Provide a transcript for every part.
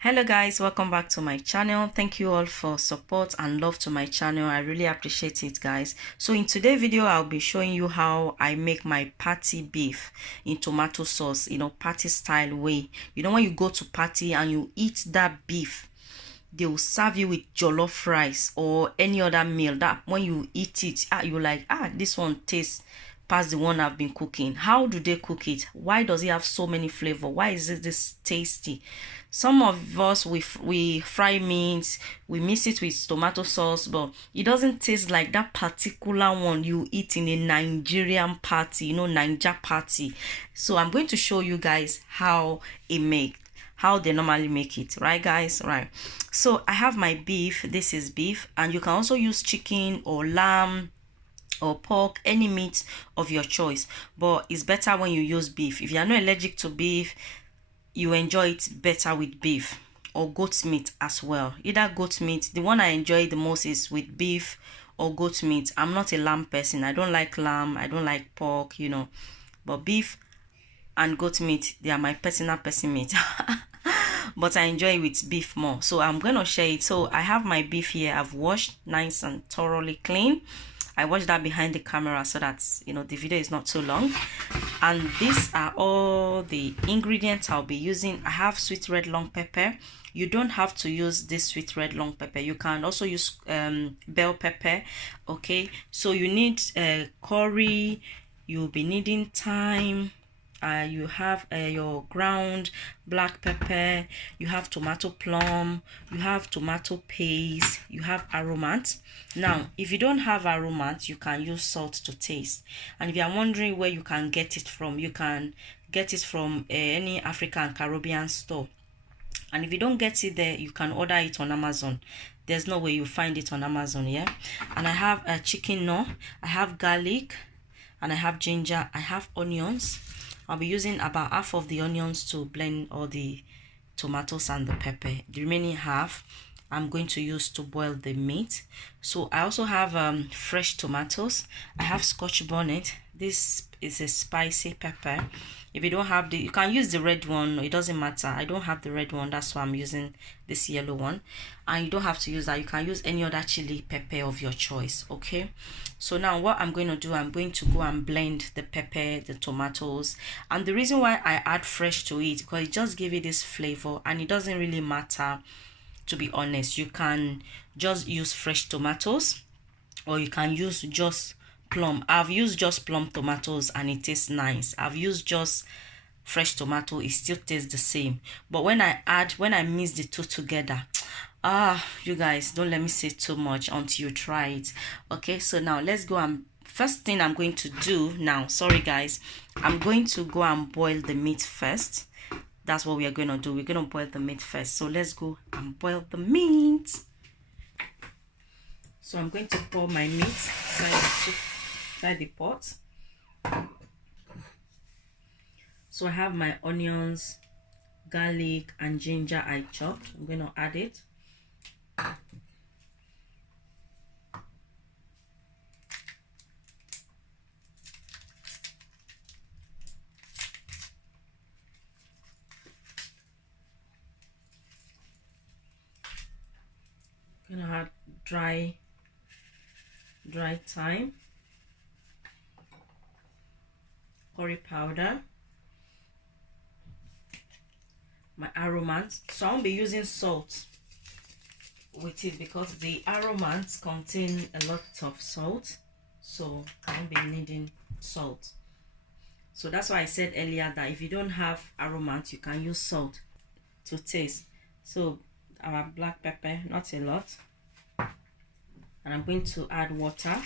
Hello guys, welcome back to my channel. Thank you all for support and love to my channel. I really appreciate it, guys. So in today's video, I'll be showing you how I make my party beef in tomato sauce, party style way. When you go to party and you eat that beef, they will serve you with jollof rice or any other meal that when you eat it, you're like, this one tastes past the one I've been cooking. How do they cook it? Why does it have so many flavor? Why is it this tasty? Some of us, we fry meat, we mix it with tomato sauce, but it doesn't taste like that particular one you eat in a Nigerian party, Naija party. So I'm going to show you guys how they normally make it, right guys? Right, so I have my beef. This is beef, and you can also use chicken or lamb or pork, any meat of your choice, but it's better when you use beef. If you are not allergic to beef, you enjoy it better with beef or goat meat as well. Either goat meat, the one I enjoy the most is with beef or goat meat. I'm not a lamb person. I don't like lamb, I don't like pork, but beef and goat meat, they are my person meat. But I enjoy it with beef more, so I'm gonna share it. So I have my beef here. I've washed nice and thoroughly clean. I watched that behind the camera so that the video is not too long. And these are all the ingredients I'll be using. I have sweet red long pepper. You don't have to use this sweet red long pepper. You can also use bell pepper. Okay, so you need curry. You'll be needing thyme. You have your ground black pepper, you have tomato plum, you have tomato paste, you have aromat. Now if you don't have aromat, you can use salt to taste. And if you are wondering where you can get it from, you can get it from any African Caribbean store. And if you don't get it there, you can order it on Amazon. There's no way you find it on Amazon. Yeah. And I have a chicken, no, I have garlic, and I have ginger, I have onions. I'll be using about half of the onions to blend all the tomatoes and the pepper. The remaining half I'm going to use to boil the meat. So I also have fresh tomatoes. I have Scotch bonnet. This is a spicy pepper. If you don't have you can use the red one. It doesn't matter. I don't have the red one. That's why I'm using this yellow one. And you don't have to use that. You can use any other chili pepper of your choice. Okay. So now what I'm going to do, I'm going to go and blend the pepper, the tomatoes. And the reason why I add fresh to it, because it just gives it this flavor, and it doesn't really matter, to be honest. You can just use fresh tomatoes, or you can use just plum. I've used just plum tomatoes and it tastes nice. I've used just fresh tomato, it still tastes the same. But when I mix the two together, you guys, don't let me say too much until you try it. Okay, so now let's go. And first thing I'm going to do now, sorry guys, I'm going to go and boil the meat first. That's what we are going to do. We're going to boil the meat first. So let's go and boil the meat. So I'm going to pour my meat inside the pot. So I have my onions, garlic, and ginger I chopped. I'm going to add it. I'm gonna add dry thyme, curry powder, my aromat. So I won't be using salt with it because the aromats contain a lot of salt, so I won't be needing salt. So that's why I said earlier that if you don't have aromat, you can use salt to taste. So our black pepper, not a lot, and I'm going to add water.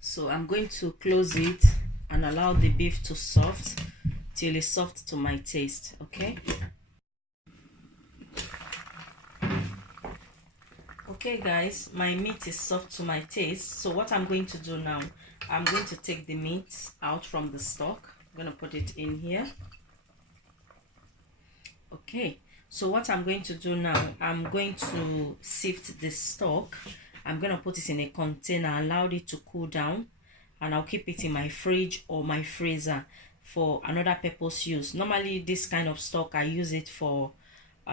So I'm going to close it and allow the beef to soft till it's soft to my taste. Okay. Okay guys, my meat is soft to my taste. So what I'm going to do now, I'm going to take the meat out from the stock. I'm going to put it in here. Okay, so what I'm going to do now, I'm going to sift the stock. I'm going to put it in a container, allow it to cool down, and I'll keep it in my fridge or my freezer for another purpose use. Normally this kind of stock I use it for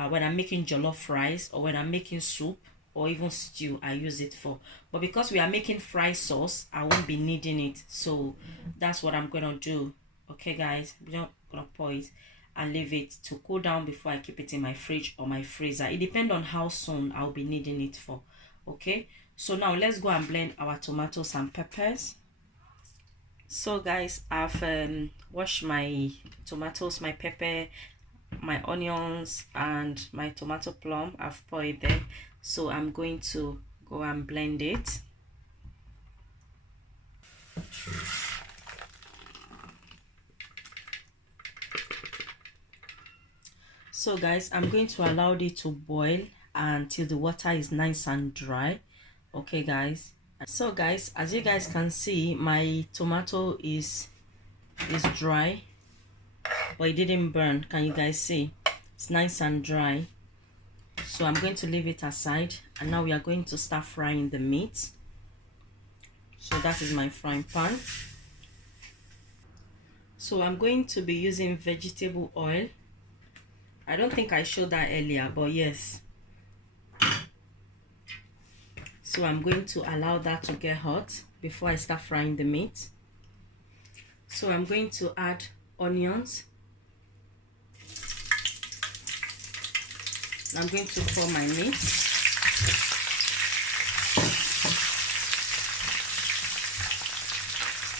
when I'm making jollof rice, or when I'm making soup, or even stew, I use it for. But because we are making fry sauce, I won't be needing it, so that's what I'm gonna do. Okay guys, I'm just gonna pour it and leave it to cool down before I keep it in my fridge or my freezer. It depends on how soon I'll be needing it for. Okay, so now let's go and blend our tomatoes and peppers. So guys, I've washed my tomatoes, my pepper, my onions, and my tomato plum. I've poured it there, so I'm going to go and blend it. So guys, I'm going to allow it to boil until the water is nice and dry. Okay guys, so guys, as you guys can see, my tomato is dry, but it didn't burn. Can you guys see? It's nice and dry. So I'm going to leave it aside, and now we are going to start frying the meat. So that is my frying pan. So I'm going to be using vegetable oil. I don't think I showed that earlier, but yes. So I'm going to allow that to get hot before I start frying the meat. So I'm going to add onions. I'm going to pour my meat.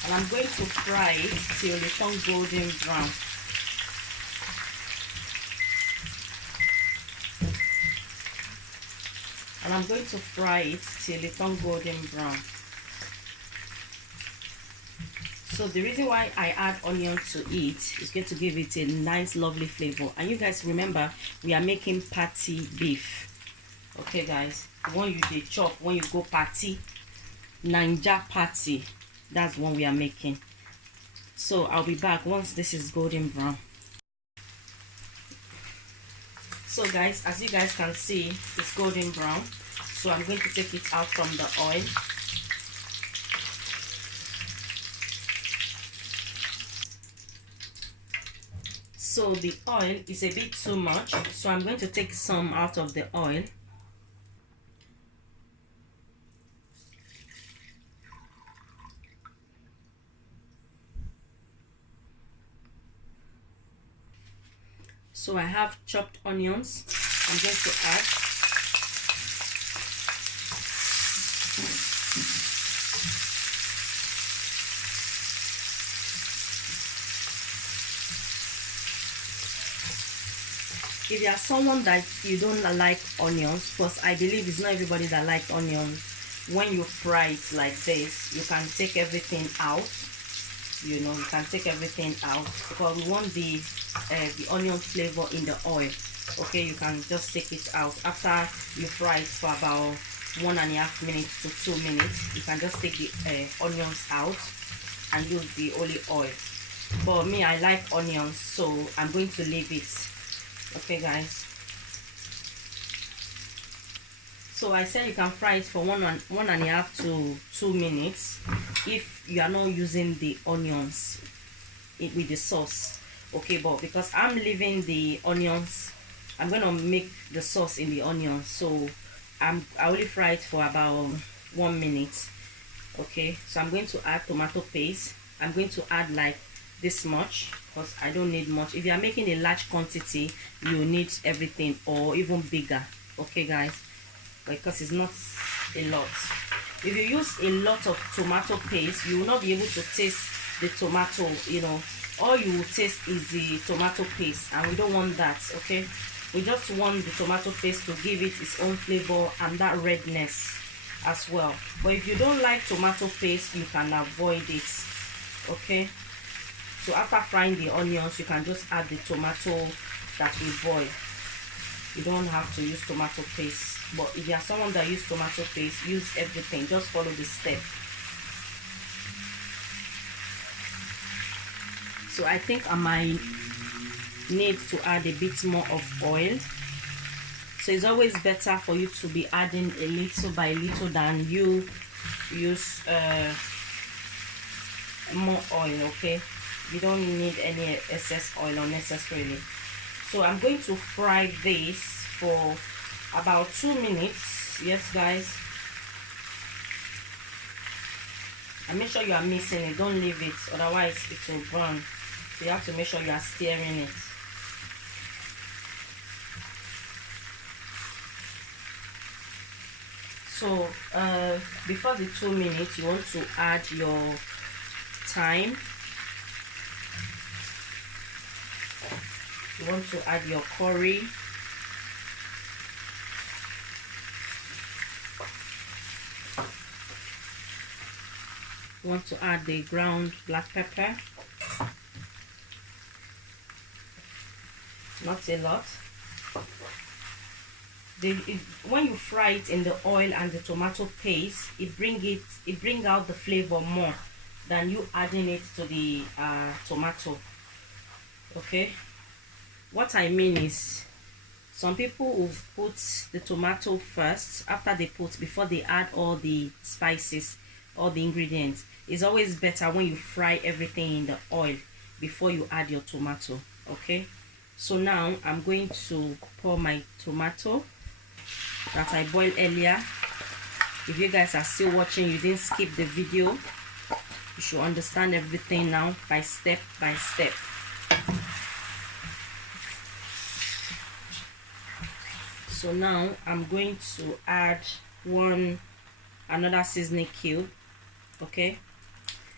And I'm going to fry it till it turns golden brown. And I'm going to fry it till it turns golden brown. So the reason why I add onion to it is going to give it a nice lovely flavor. And you guys remember, we are making patty beef. Okay guys, when you dey chop, when you go party, Ninja patty, that's one we are making. So I'll be back once this is golden brown. So guys, as you guys can see, it's golden brown. So I'm going to take it out from the oil. So the oil is a bit too much, so I'm going to take some out of the oil. So I have chopped onions. I'm going to add. If you are someone that you don't like onions, because I believe it's not everybody that likes onions, when you fry it like this, you can take everything out. You know, you can take everything out because we want the onion flavor in the oil. Okay, you can just take it out after you fry it for about 1.5 minutes to 2 minutes. You can just take the onions out and use the olive oil. But me, I like onions, so I'm going to leave it. Okay guys, so I said you can fry it for 1.5 to 2 minutes if you are not using the onions with the sauce. Okay, but because I'm leaving the onions, I'm gonna make the sauce in the onions, so I only fry it for about 1 minute. Okay, so I'm going to add tomato paste. I'm going to add like this much because I don't need much. If you are making a large quantity, you need everything or even bigger. Okay guys, because it's not a lot. If you use a lot of tomato paste, you will not be able to taste the tomato. You know, all you will taste is the tomato paste, and we don't want that. Okay, we just want the tomato paste to give it its own flavor and that redness as well. But if you don't like tomato paste, you can avoid it. Okay, so after frying the onions, you can just add the tomato that will boil. You don't have to use tomato paste. But if you are someone that uses tomato paste, use everything. Just follow the step. So I think I might need to add a bit more of oil. So it's always better for you to be adding a little by little than you use more oil. Okay, You don't need any excess oil unnecessarily. So I'm going to fry this for about 2 minutes. Yes, guys. And make sure you are mixing it. Don't leave it, otherwise it will burn. So you have to make sure you are stirring it. So before the 2 minutes, you want to add your thyme. You want to add your curry. You want to add the ground black pepper. Not a lot. When you fry it in the oil and the tomato paste, it bring out the flavor more than you adding it to the tomato. Okay, what I mean is, some people will put the tomato first before they add all the spices, all the ingredients. It's always better when you fry everything in the oil before you add your tomato. Okay, so now I'm going to pour my tomato that I boiled earlier. If you guys are still watching, you didn't skip the video, you should understand everything now by step by step. So now I'm going to add another seasoning cube. Okay,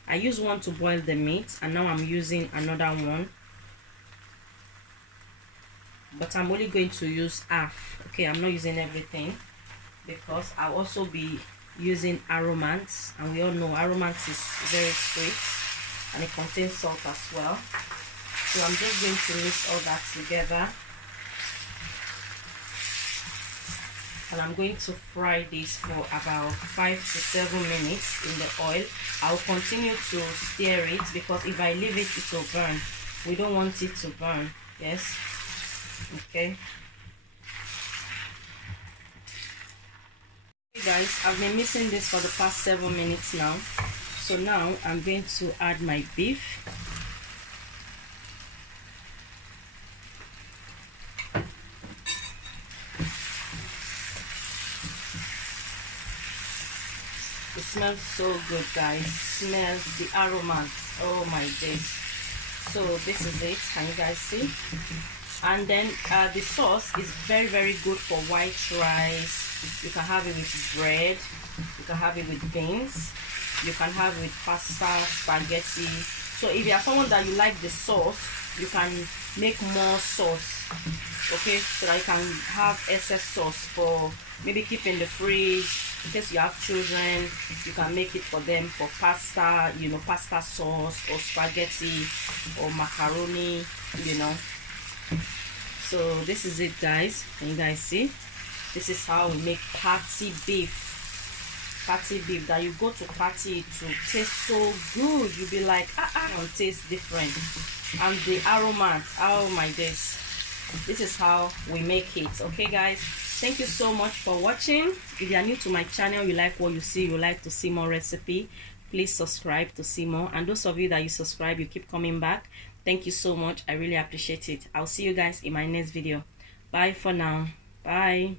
I use one to boil the meat, and now I'm using another one, but I'm only going to use half. Okay, I'm not using everything because I'll also be using aromats, and we all know aromats is very sweet and it contains salt as well. So I'm just going to mix all that together, and I'm going to fry this for about 5 to 7 minutes in the oil. I'll continue to stir it because if I leave it, it will burn. We don't want it to burn. Yes. Okay. Hey guys, I've been mixing this for the past 7 minutes now. So now I'm going to add my beef. It smells so good, guys. Smells the aromas. Oh my days. So this is it. Can you guys see? And then the sauce is very, very good for white rice. You can have it with bread. You can have it with beans. You can have it with pasta, spaghetti. So if you are someone that you like the sauce, you can make more sauce. Okay, so that you can have excess sauce for maybe keep in the fridge. In case you have children, you can make it for them for pasta, you know, pasta sauce or spaghetti or macaroni, you know. So this is it, guys. Can you guys see? This is how we make patty beef. Patty beef that you go to party, it will taste so good. You'll be like, it tastes different. And the aroma, oh my days. This is how we make it. Okay, guys, thank you so much for watching. If you are new to my channel, you like what you see, you like to see more recipe, please subscribe to see more. And those of you that you subscribe, you keep coming back, thank you so much. I really appreciate it. I'll see you guys in my next video. Bye for now. Bye.